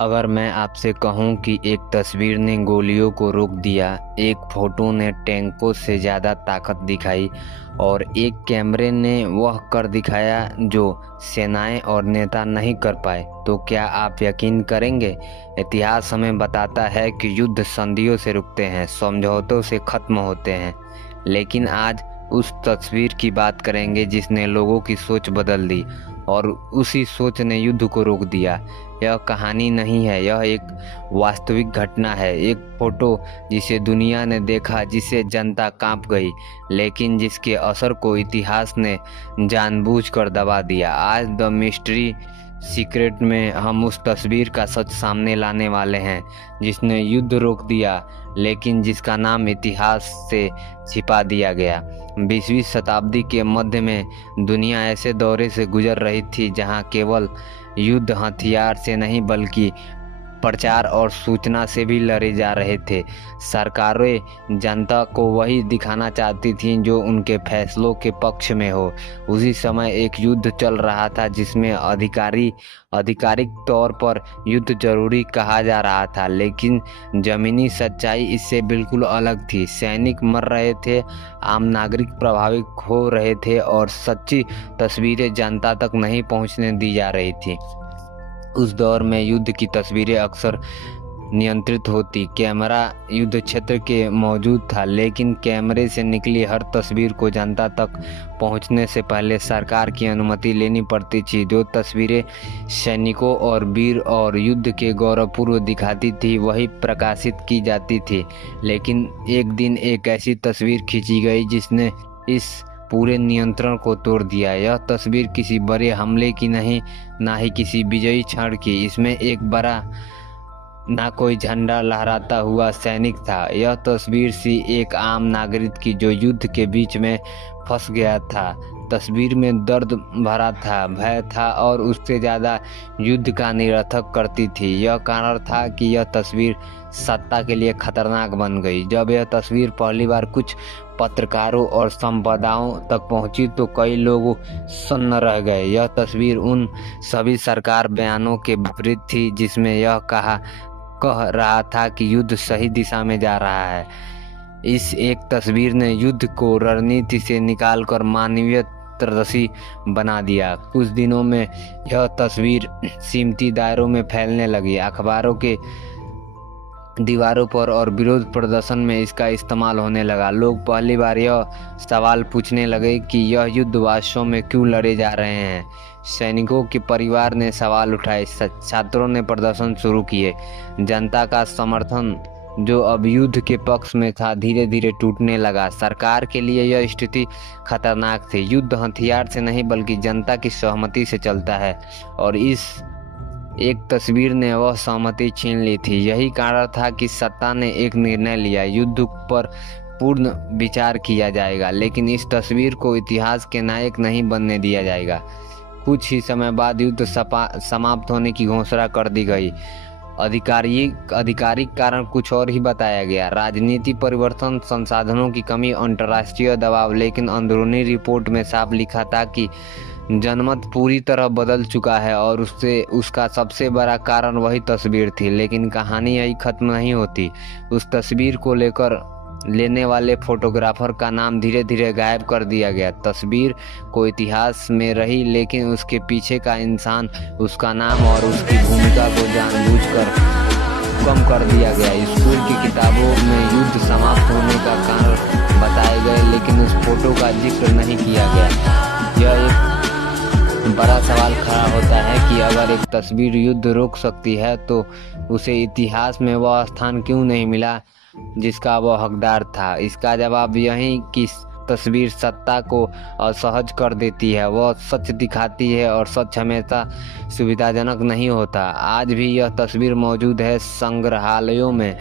अगर मैं आपसे कहूं कि एक तस्वीर ने गोलियों को रोक दिया, एक फोटो ने टैंकों से ज़्यादा ताकत दिखाई और एक कैमरे ने वह कर दिखाया जो सेनाएं और नेता नहीं कर पाए, तो क्या आप यकीन करेंगे? इतिहास हमें बताता है कि युद्ध संधियों से रुकते हैं, समझौतों से खत्म होते हैं, लेकिन आज उस तस्वीर की बात करेंगे जिसने लोगों की सोच बदल दी और उसी सोच ने युद्ध को रोक दिया। यह कहानी नहीं है, यह एक वास्तविक घटना है। एक फोटो जिसे दुनिया ने देखा, जिसे जनता कांप गई, लेकिन जिसके असर को इतिहास ने जानबूझकर दबा दिया। आज द मिस्ट्री सीक्रेट में हम उस तस्वीर का सच सामने लाने वाले हैं जिसने युद्ध रोक दिया, लेकिन जिसका नाम इतिहास से छिपा दिया गया। 20वीं शताब्दी के मध्य में दुनिया ऐसे दौरे से गुजर रही थी जहां केवल युद्ध हथियार से नहीं बल्कि प्रचार और सूचना से भी लड़े जा रहे थे। सरकारें जनता को वही दिखाना चाहती थीं जो उनके फैसलों के पक्ष में हो। उसी समय एक युद्ध चल रहा था जिसमें आधिकारिक तौर पर युद्ध जरूरी कहा जा रहा था, लेकिन जमीनी सच्चाई इससे बिल्कुल अलग थी। सैनिक मर रहे थे, आम नागरिक प्रभावित हो रहे थे और सच्ची तस्वीरें जनता तक नहीं पहुंचने दी जा रही थी। उस दौर में युद्ध की तस्वीरें अक्सर नियंत्रित होती। कैमरा युद्ध क्षेत्र के मौजूद था, लेकिन कैमरे से निकली हर तस्वीर को जनता तक पहुंचने से पहले सरकार की अनुमति लेनी पड़ती थी। जो तस्वीरें सैनिकों और वीर और युद्ध के गौरवपूर्व दिखाती थी वही प्रकाशित की जाती थी। लेकिन एक दिन एक ऐसी तस्वीर खींची गई जिसने इस पूरे नियंत्रण को तोड़ दिया। यह तस्वीर किसी बड़े हमले की नहीं, ना ही किसी विजयी क्षण की। इसमें एक बड़ा ना कोई झंडा लहराता हुआ सैनिक था। यह तस्वीर सी एक आम नागरिक की जो युद्ध के बीच में फंस गया था। तस्वीर में दर्द भरा था, भय था और उससे ज़्यादा युद्ध का निरर्थक करती थी। यह कारण था कि यह तस्वीर सत्ता के लिए खतरनाक बन गई। जब यह तस्वीर पहली बार कुछ पत्रकारों और संवाददाताओं तक पहुंची तो कई लोग सुन्न रह गए। यह तस्वीर उन सभी सरकार बयानों के विपरीत थी जिसमें यह कह रहा था कि युद्ध सही दिशा में जा रहा है। इस एक तस्वीर ने युद्ध को रणनीति से निकालकर मानवीय तरदर्शी बना दिया। कुछ दिनों में यह तस्वीर सीमित दायरों में फैलने लगी। अखबारों के दीवारों पर और विरोध प्रदर्शन में इसका इस्तेमाल होने लगा। लोग पहली बार यह सवाल पूछने लगे कि यह युद्ध वास्तव में क्यों लड़े जा रहे हैं। सैनिकों के परिवार ने सवाल उठाए, छात्रों ने प्रदर्शन शुरू किए। जनता का समर्थन जो अब युद्ध के पक्ष में था धीरे धीरे टूटने लगा। सरकार के लिए यह स्थिति खतरनाक थी। युद्ध हथियार से नहीं बल्कि जनता की सहमति से चलता है और इस एक तस्वीर ने वह सहमति छीन ली थी। यही कारण था कि सत्ता ने एक निर्णय लिया, युद्ध पर पूर्ण विचार किया जाएगा, लेकिन इस तस्वीर को इतिहास के नायक नहीं बनने दिया जाएगा। कुछ ही समय बाद युद्ध समाप्त होने की घोषणा कर दी गई। आधिकारिक कारण कुछ और ही बताया गया, राजनीति परिवर्तन, संसाधनों की कमी, अंतर्राष्ट्रीय दबाव। लेकिन अंदरूनी रिपोर्ट में साफ लिखा था कि जनमत पूरी तरह बदल चुका है और उसका सबसे बड़ा कारण वही तस्वीर थी। लेकिन कहानी यही खत्म नहीं होती। उस तस्वीर को लेने वाले फोटोग्राफर का नाम धीरे धीरे गायब कर दिया गया। तस्वीर को इतिहास में रही, लेकिन उसके पीछे का इंसान, उसका नाम और उसकी भूमिका को जानबूझकर कम कर दिया गया। स्कूल की किताबों में युद्ध समाप्त होने का कारण बताए गए, लेकिन उस फोटो का जिक्र नहीं किया गया। यह एक बड़ा सवाल खड़ा होता है कि अगर एक तस्वीर युद्ध रोक सकती है तो उसे इतिहास में वह स्थान क्यों नहीं मिला जिसका वह हकदार था। इसका जवाब यही कि तस्वीर सत्ता को असहज कर देती है। वह सच दिखाती है और सच हमेशा सुविधाजनक नहीं होता। आज भी यह तस्वीर मौजूद है संग्रहालयों में,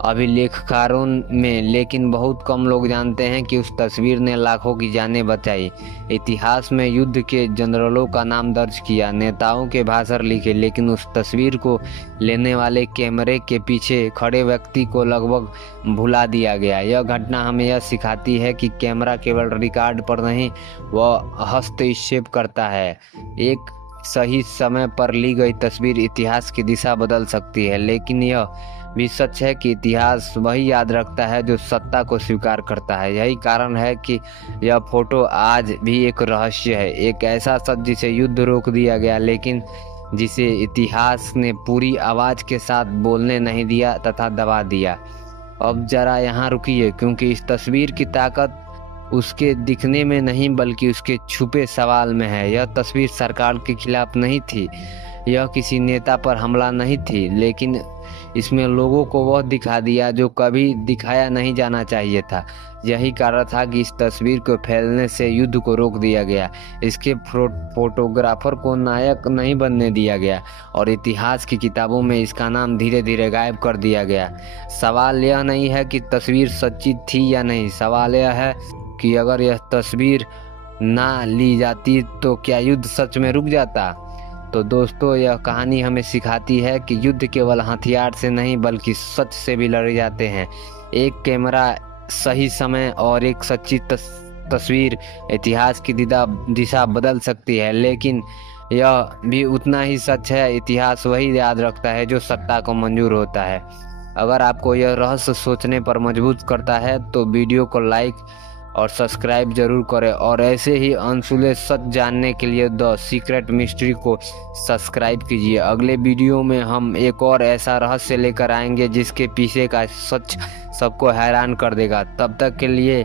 अभिलेखकारों में, लेकिन बहुत कम लोग जानते हैं कि उस तस्वीर ने लाखों की जानें बचाई। इतिहास में युद्ध के जनरलों का नाम दर्ज किया, नेताओं के भाषण लिखे, लेकिन उस तस्वीर को लेने वाले कैमरे के पीछे खड़े व्यक्ति को लगभग भुला दिया गया। यह घटना हमें यह सिखाती है कि कैमरा केवल रिकॉर्ड पर नहीं, वह हस्तक्षेप करता है। एक सही समय पर ली गई तस्वीर इतिहास की दिशा बदल सकती है, लेकिन यह भी सच है कि इतिहास वही याद रखता है जो सत्ता को स्वीकार करता है। यही कारण है कि यह फोटो आज भी एक रहस्य है, एक ऐसा सच जिसे युद्ध रोक दिया गया, लेकिन जिसे इतिहास ने पूरी आवाज़ के साथ बोलने नहीं दिया तथा दबा दिया। अब जरा यहाँ रुकिए, क्योंकि इस तस्वीर की ताकत उसके दिखने में नहीं बल्कि उसके छुपे सवाल में है। यह तस्वीर सरकार के खिलाफ नहीं थी, यह किसी नेता पर हमला नहीं थी, लेकिन इसमें लोगों को वह दिखा दिया जो कभी दिखाया नहीं जाना चाहिए था। यही कारण था कि इस तस्वीर को फैलने से युद्ध को रोक दिया गया, इसके फोटोग्राफर को नायक नहीं बनने दिया गया और इतिहास की किताबों में इसका नाम धीरे धीरे गायब कर दिया गया। सवाल यह नहीं है कि तस्वीर सच्ची थी या नहीं, सवाल यह है कि अगर यह तस्वीर ना ली जाती तो क्या युद्ध सच में रुक जाता। तो दोस्तों, यह कहानी हमें सिखाती है कि युद्ध केवल हथियार से नहीं बल्कि सच से भी लड़े जाते हैं। एक कैमरा, सही समय और एक सच्ची तस्वीर इतिहास की दिशा बदल सकती है, लेकिन यह भी उतना ही सच है, इतिहास वही याद रखता है जो सत्ता को मंजूर होता है। अगर आपको यह रहस्य सोचने पर मजबूर करता है तो वीडियो को लाइक और सब्सक्राइब जरूर करें, और ऐसे ही अनसुले सच जानने के लिए द सीक्रेट मिस्ट्री को सब्सक्राइब कीजिए। अगले वीडियो में हम एक और ऐसा रहस्य लेकर आएंगे जिसके पीछे का सच सबको हैरान कर देगा। तब तक के लिए